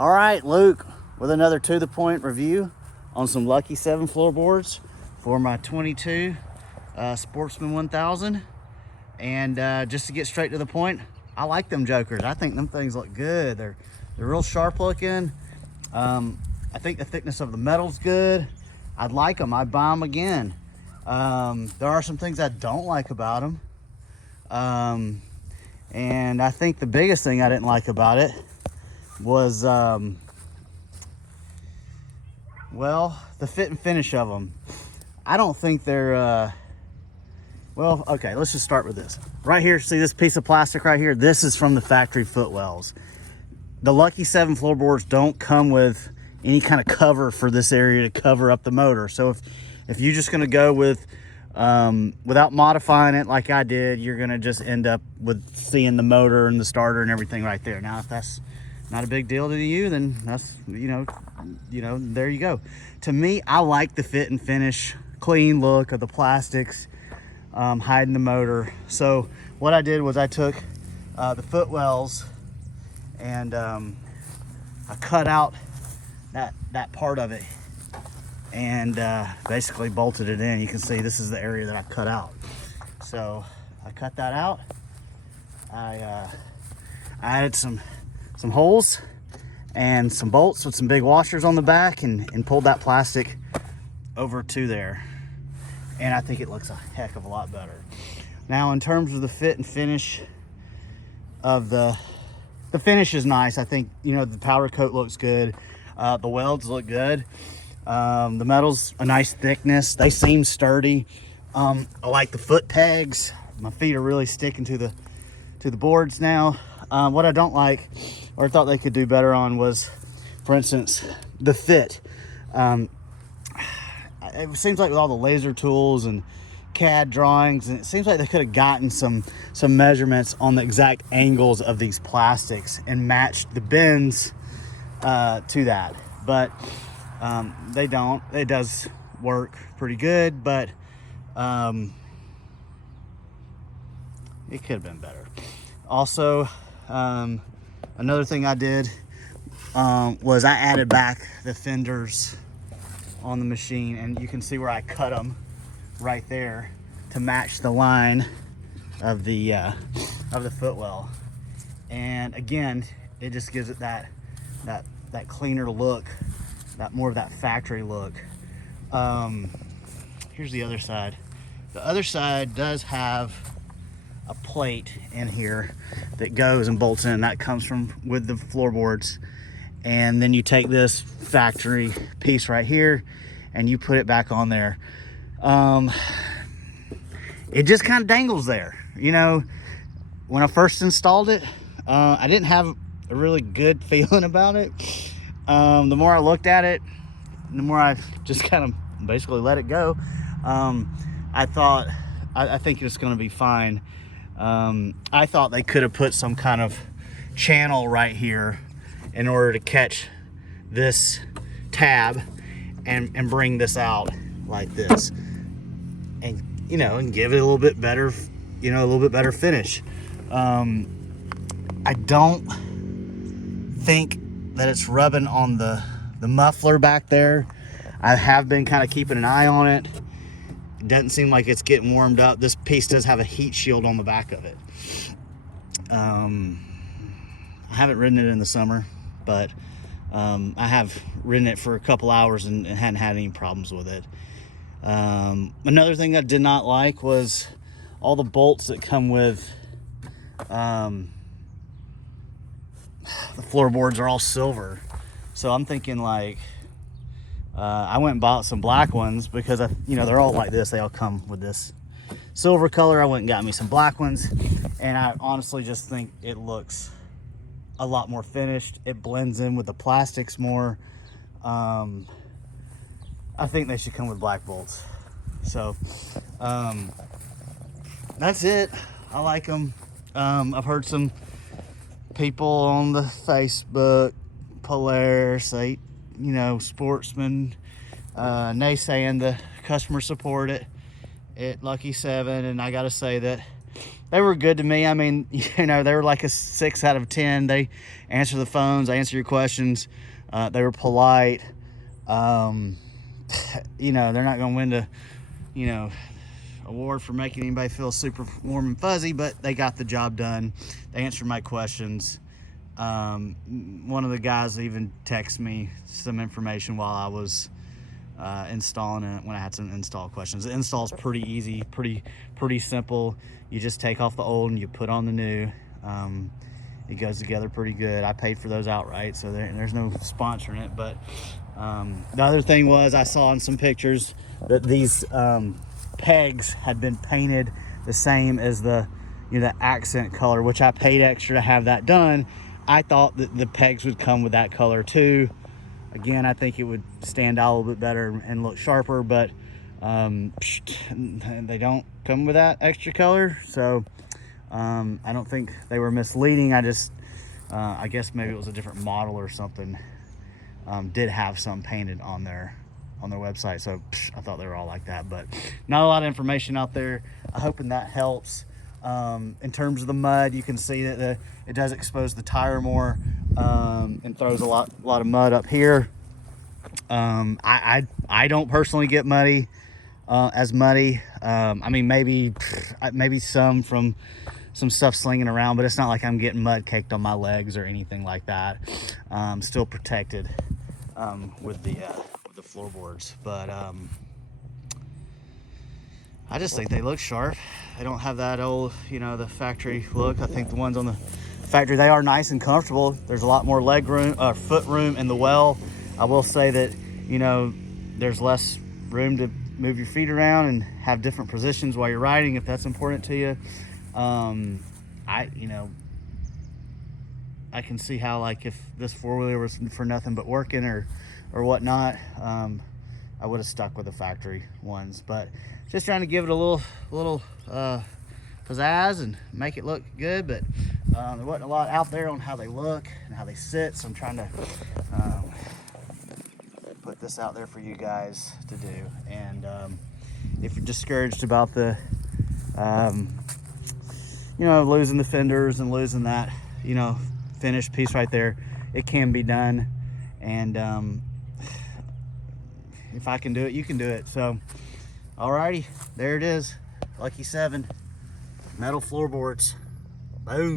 All right, Luke, with another to the point review on some Lucky 7 floorboards for my 22 Sportsman 1000. And just to get straight to the point, I like them jokers. I think them things look good. They're real sharp looking. I think the thickness of the metal's good. I'd like them. I'd buy them again. There are some things I don't like about them. And I think the biggest thing I didn't like about it was, well, the fit and finish of them. I don't think they're, well, okay, let's just start with this. Right here, see this piece of plastic right here? This is from the factory footwells. The Lucky 7 floorboards don't come with any kind of cover for this area to cover up the motor. So if you're just gonna go with, without modifying it like I did, you're gonna just end up with seeing the motor and the starter and everything right there. Now, if that's not a big deal to you, then that's, you know, there you go. To me, I like the fit and finish, clean look of the plastics, hiding the motor. So what I did was I took the footwells and I cut out that part of it and basically bolted it in. You can see this is the area that I cut out. So I cut that out. I added some holes and some bolts with some big washers on the back and pulled that plastic over to there. And I think it looks a heck of a lot better. Now, in terms of the fit and finish of the finish is nice. I think, you know, the powder coat looks good. The welds look good. The metal's a nice thickness. They seem sturdy. I like the foot pegs. My feet are really sticking to the boards now. What I don't like, or thought they could do better on, was, for instance, the fit. It seems like with all the laser tools and CAD drawings, and it seems like they could have gotten some measurements on the exact angles of these plastics and matched the bends to that. But they don't. It does work pretty good, but it could have been better. Also, another thing I did was I added back the fenders on the machine, and you can see where I cut them right there to match the line of the footwell. And again, it just gives it that cleaner look, that more of that factory look. Here's the other side. The other side does have a plate in here that goes and bolts in. That comes from with the floorboards. And then you take this factory piece right here and you put it back on there. It just kind of dangles there. You know, when I first installed it, I didn't have a really good feeling about it. The more I looked at it, the more I just kind of basically let it go. I thought, I think it's gonna be fine. I thought they could have put some kind of channel right here in order to catch this tab and bring this out like this, and you know, and give it a little bit better, you know, a little bit better finish. I don't think that it's rubbing on the muffler back there. I have been kind of keeping an eye on it. It doesn't seem like it's getting warmed up. This piece does have a heat shield on the back of it. I haven't ridden it in the summer, but I have ridden it for a couple hours and hadn't had any problems with it. Another thing I did not like was all the bolts that come with the floorboards are all silver. So I'm thinking, like, I went and bought some black ones because you know, they're all like this. They all come with this silver color. I went and got me some black ones, and I honestly just think it looks a lot more finished. It blends in with the plastics more. I think they should come with black bolts. So that's it. I like them. I've heard some people on the Facebook, Polaris, you know, Sportsman, naysaying the customer support at Lucky 7, and I gotta say that they were good to me. I mean, you know, they were like a 6 out of 10. They answer the phones, they answer your questions. They were polite. You know, they're not going to win the, you know, award for making anybody feel super warm and fuzzy, but they got the job done. They answered my questions. One of the guys even texted me some information while I was installing it when I had some install questions. The install's pretty easy, pretty simple. You just take off the old and you put on the new. It goes together pretty good. I paid for those outright, so there's no sponsoring it. But the other thing was, I saw in some pictures that these pegs had been painted the same as the, you know, the accent color, which I paid extra to have that done. I thought that the pegs would come with that color too. Again, I think it would stand out a little bit better and look sharper, but they don't come with that extra color. So I don't think they were misleading. I just, I guess maybe it was a different model or something. Did have some painted on their website. So I thought they were all like that, but not a lot of information out there. I'm hoping that helps. In terms of the mud, you can see that it does expose the tire more, and throws a lot of mud up here. I don't personally get muddy, as muddy. I mean, maybe some from some stuff slinging around, but it's not like I'm getting mud caked on my legs or anything like that. Still protected with the floorboards, but I just think they look sharp. They don't have that old, you know, the factory look. I think the ones on the factory, they are nice and comfortable. There's a lot more leg room, foot room in the well. I will say that, you know, there's less room to move your feet around and have different positions while you're riding, if that's important to you. You know, I can see how, like, if this four-wheeler was for nothing but working or whatnot, I would have stuck with the factory ones. But just trying to give it a little pizzazz and make it look good. But there wasn't a lot out there on how they look and how they sit, so I'm trying to put this out there for you guys to do. And if you're discouraged about the you know, losing the fenders and losing that, you know, finished piece right there, it can be done. And if I can do it, you can do it. So alrighty, there it is. Lucky 7 metal floorboards. Boom.